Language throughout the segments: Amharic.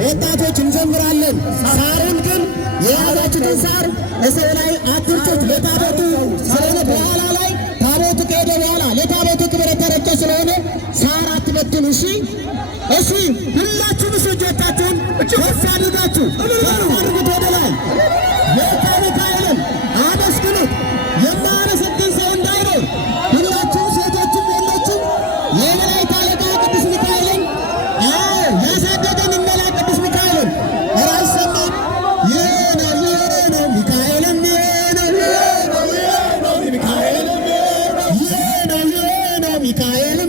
ወጣቶች እንጀምራለን። ሳሩን ግን የያዛችሁትን ሳር እሰው ላይ አትርጩት። ለታቦቱ ስለሆነ በኋላ ላይ ታቦቱ ከሄደ በኋላ ለታቦቱ ክብር የተረጨ ስለሆነ ሳር አትበትኑ። እሺ፣ እሺ። ሁላችሁም እጆቻችሁን ከፍ አድርጋችሁ አድርጉት ወደ ላይ። ሚካኤልን አመስግኑት። የማያመሰግን ሰው እንዳይኖር ሁላችሁም ሴቶችም ወንዶችም የመላእክት አለቃ ቅዱስ ሚካኤልን ያሳደገን እንበላ ቅዱስ ሚካኤልን ራይሰማም ነው ሚካኤልን ነው ሚካኤልን ነው ሚካኤልን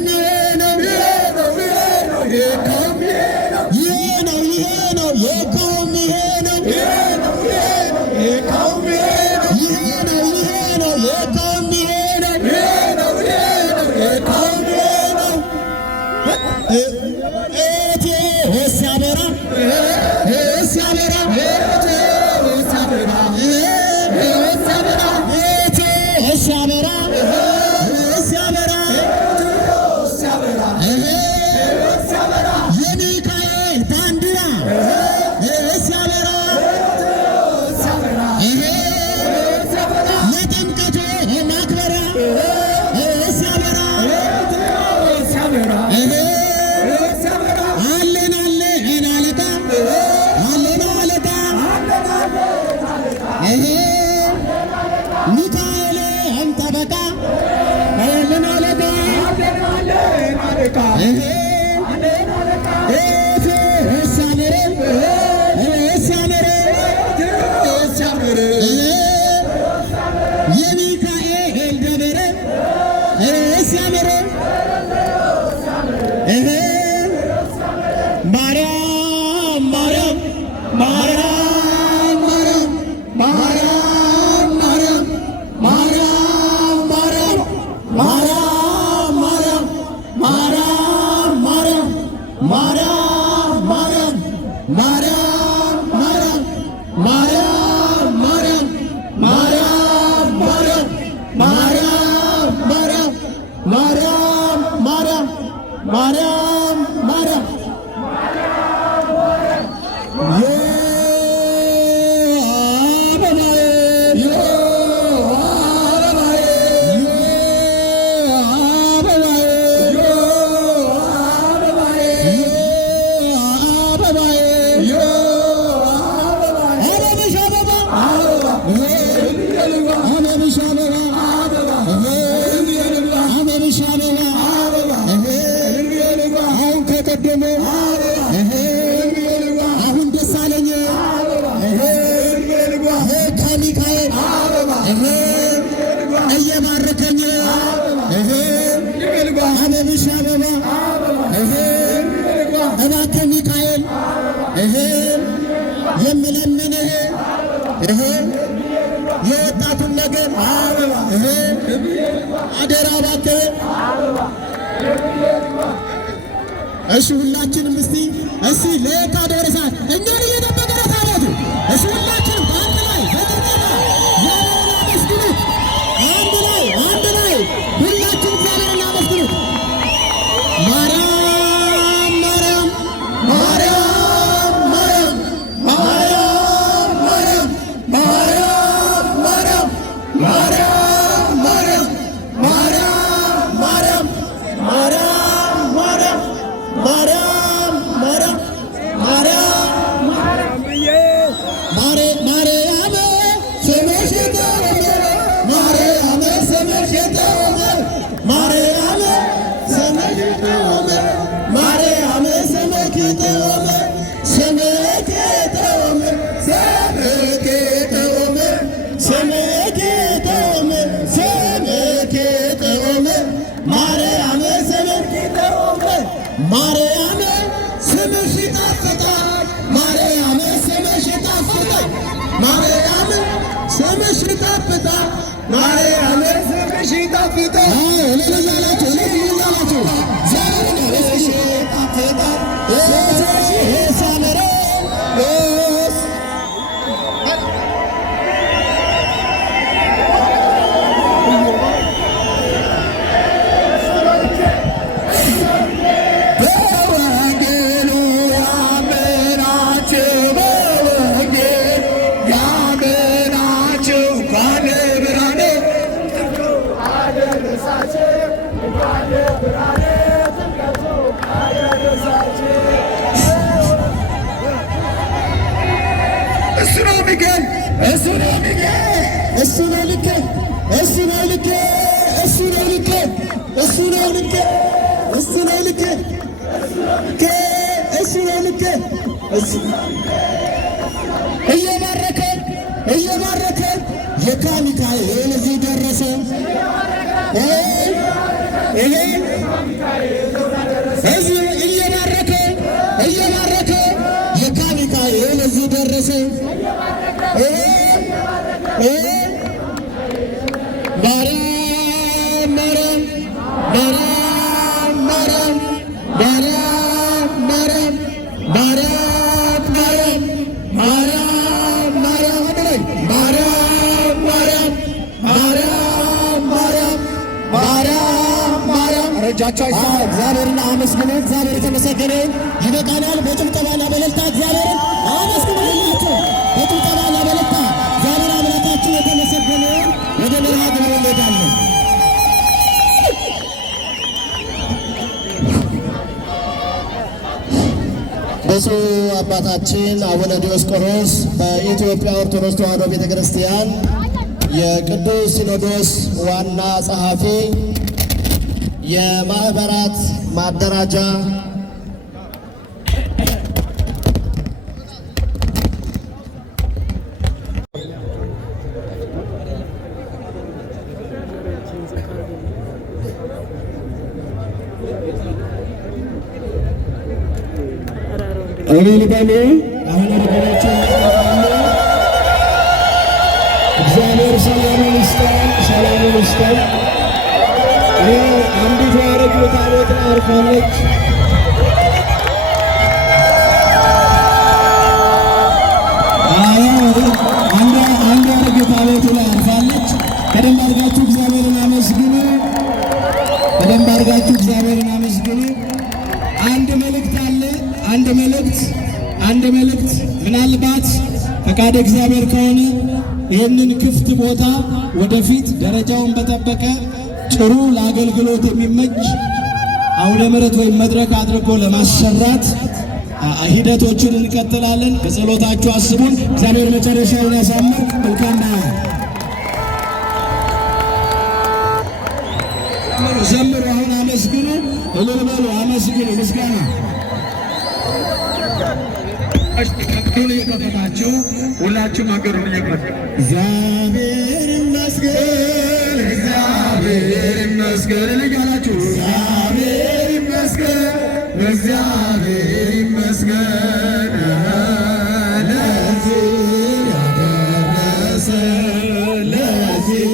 የወጣቱን ነገር አደራ እባክህ። እሺ ሁላችንም እስቲ ለየካ ደረሳት እኛን እየጠበቀ ነው ታቦቱ። እሺ ሁላችንም አንድ ላይ በጥርጣና ያለውን አመስግኑት። አንድ ላይ ሁላችንም እግዚአብሔርን እናመስግኑት። ማርያም ማርያም ማርያም ማርያም ማርያም ማርያም ማርያም ማርያም ማርያም ማርያም ማርያም ማርያም ማርያም ማርያም ማርያም ማርያም ማርያም ስምሽ ይጠራ ማርያም ስምሽ ይጠራ ማርያም ስምሽ ይጠራ ማርያም ስምሽ ይጠራ ስምሽ ይጠራ ስምሽ ይጠራ ስምሽ ይጠራ ስምሽ ይጠራ ማርያም ስምሽ ይጠራ ማርያም ስምሽ ይጣፍጣል ማርያም ስምሽ ይጣፍጣል ሲጣፍጣ ማርያም ስምሽ ይጣፍጣ ለለያላችሁ ለለያላችሁ ስምሽ ይጣፍጣ ሳመረ እየባረከ የካ ሚካኤል እዚህ ደረሰ። እዚህ እየባረከ የካ ሚካኤል እዚህ ደረሰ። ማርያም ማርያም ማርያም ማርያም ማርያም ማርያም ማርያም ማርያም ማርያም ማርያም ማርያም ማርያም ማርያም ማርያም ማርያም ማርያም ረጃቸው እግዚአብሔርን አመስግኑ። እግዚአብሔር የተመሰገነ ይበቃናል። በጭብጨባና በእልልታ እግዚአብሔርን አመስግኑላቸው። በጭብጨባና በእልልታ እግዚአብሔር አምላካችን የተመሰገነ ወደ መርሃ ግብሩ እንሄዳለን። ብፁዕ አባታችን አቡነ ዲዮስቆሮስ በኢትዮጵያ ኦርቶዶክስ ተዋሕዶ ቤተ ክርስቲያን የቅዱስ ሲኖዶስ ዋና ጸሐፊ፣ የማኅበራት ማደራጃ አሜን በሉ። አሁን ወደላችሁ እግዚአብሔር ሰላሙን ይስጠን፣ ሰላሙን ይስጠን። አንዲት ያረግ ታቦት አርፋለች። አንድ ያረግ ታቦት ላይ አርፋለች። በደንብ አድርጋችሁ እግዚአብሔርን አመስግኑ። በደንብ አድርጋችሁ እግዚአብሔርን አመስግኑ። አንድ መልእክት አለ። አንድ መልእክት ምናልባት ፈቃደ እግዚአብሔር ከሆነ ይህንን ክፍት ቦታ ወደፊት ደረጃውን በጠበቀ ጥሩ ለአገልግሎት የሚመች አውደ ምሕረት ወይም መድረክ አድርጎ ለማሰራት ሂደቶችን እንቀጥላለን። በጸሎታችሁ አስቡን። እግዚአብሔር መጨረሻውን ያሳምር። መልካም ዘምሩ። አሁን አመስግኑ፣ እልል በሉ፣ አመስግኑ። ምስጋና ቀጥሉን እየከፈታችሁ ሁላችሁም አገሩን እየከፈቱ እግዚአብሔር ይመስገን፣ እግዚአብሔር ይመስገን እያላችሁ እግዚአብሔር ይመስገን፣ እግዚአብሔር ይመስገን ለዚህ ያደረሰ ለዚህ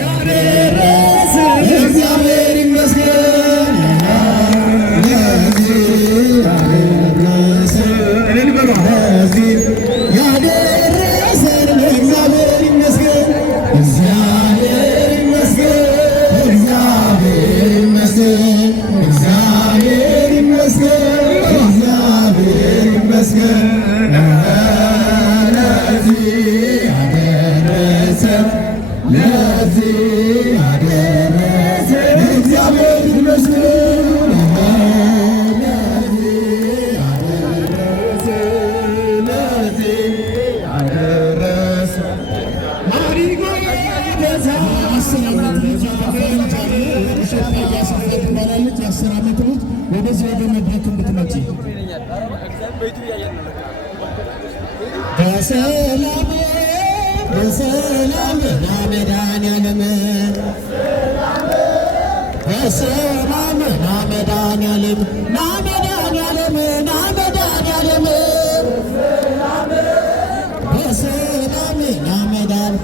ያደረሰ እግዚአብሔር ይመስገን ለዚህ ያደረሰን እግዚአብሔር ይመስገን፣ እግዚአብሔር ይመስገን፣ እግዚአብሔር ይመስገን፣ እግዚአብሔር ይመስገን፣ እግዚአብሔር ይመስገን ለዚህ ያደረሰን ለዚህ ያደረሰን እግዚአብሔር ይመስገን። ወደዚህ ወደ መድረክ እንድትመጪ በሰላም በሰላም መድኃኒዓለም በሰላም መድኃኒዓለም መድኃኒዓለም መድኃኒዓለም በሰላም መድኃኒዓለም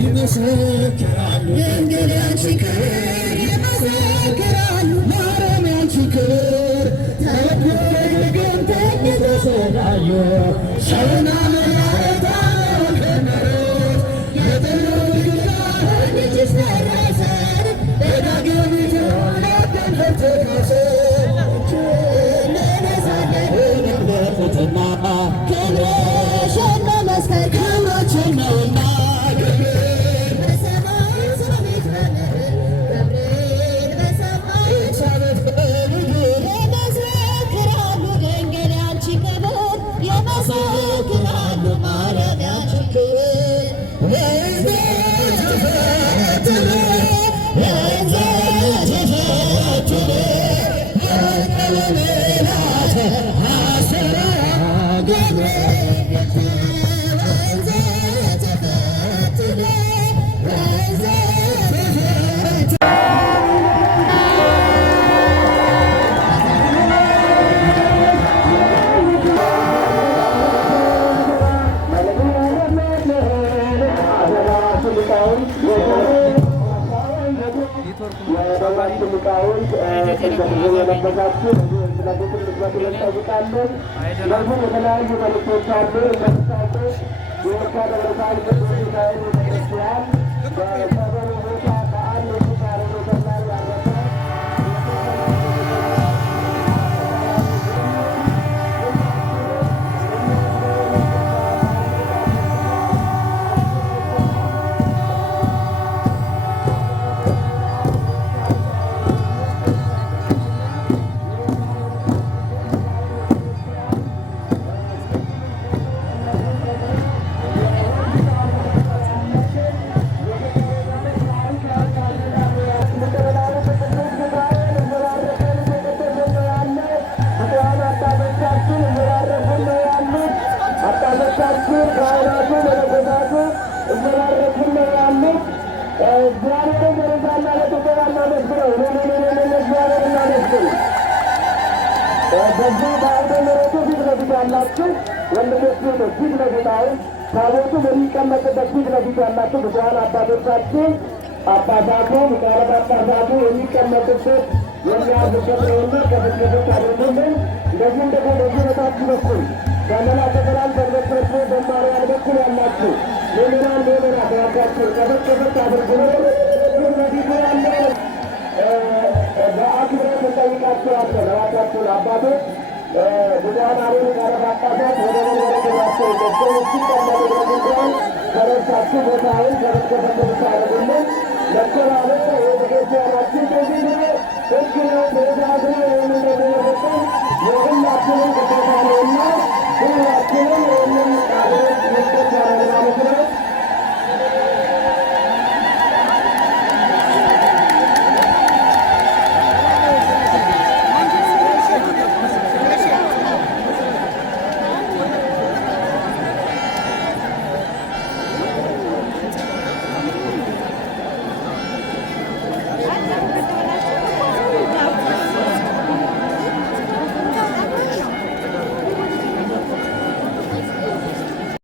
ይመሰክራሉ ድንግል ያንቺ ክብር ይመሰክራሉ ማርያም ያንቺ ክብር ተወግን ተኝተሰላዩ ሰውና መላእክት ከመሬት የተለዩ ልጅ ሰረሰ በዳግም ተወለደን ፈተካሰ ክብርሽን መመስከር ክብራችን ነውና የተለያዩ መልእክቶች አሉ። በዚህ በአውደ ምሕረቱ ፊት ለፊት ያላችሁ ወንድሞች ሴቶች ፊት ለፊት አሁን ታቦቱ በሚቀመጥበት ፊት ለፊት ያላችሁ ብፁዓን አባቶቻችን ጳጳሳቱ ሊቃነ ጳጳሳቱ የሚቀመጡበት የሚያዙበት ነውና ከፊት ለፊት አድርጉልን። እንደዚሁም ደግሞ በዚህ በታች በኩል በመላከ ሰላም ተብለትረቱ በማርያም በኩል ያላችሁ ምዕመናን ምዕመናት እባካችሁ ከፈት ከፈት አድርጉ። ፊት ለፊቱ ያለው በአክብሮት እንጠይቃችኋለን። እባካችሁን አባቶች ብፁዓን አበው ሊቃነ ጳጳሳት ወደ መንበረ ክብራቸው ገብተው ሲቀመጡ በጉንጓን ተነሳችሁ ቦታውን ከፈት ከፈት ብታደርጉልን መከባበር የቤተክርስቲያናችን በዚህ ሕግ ነው፣ ትእዛዝ ነው የምንደግመው የሁላችንም ግዴታ ነው።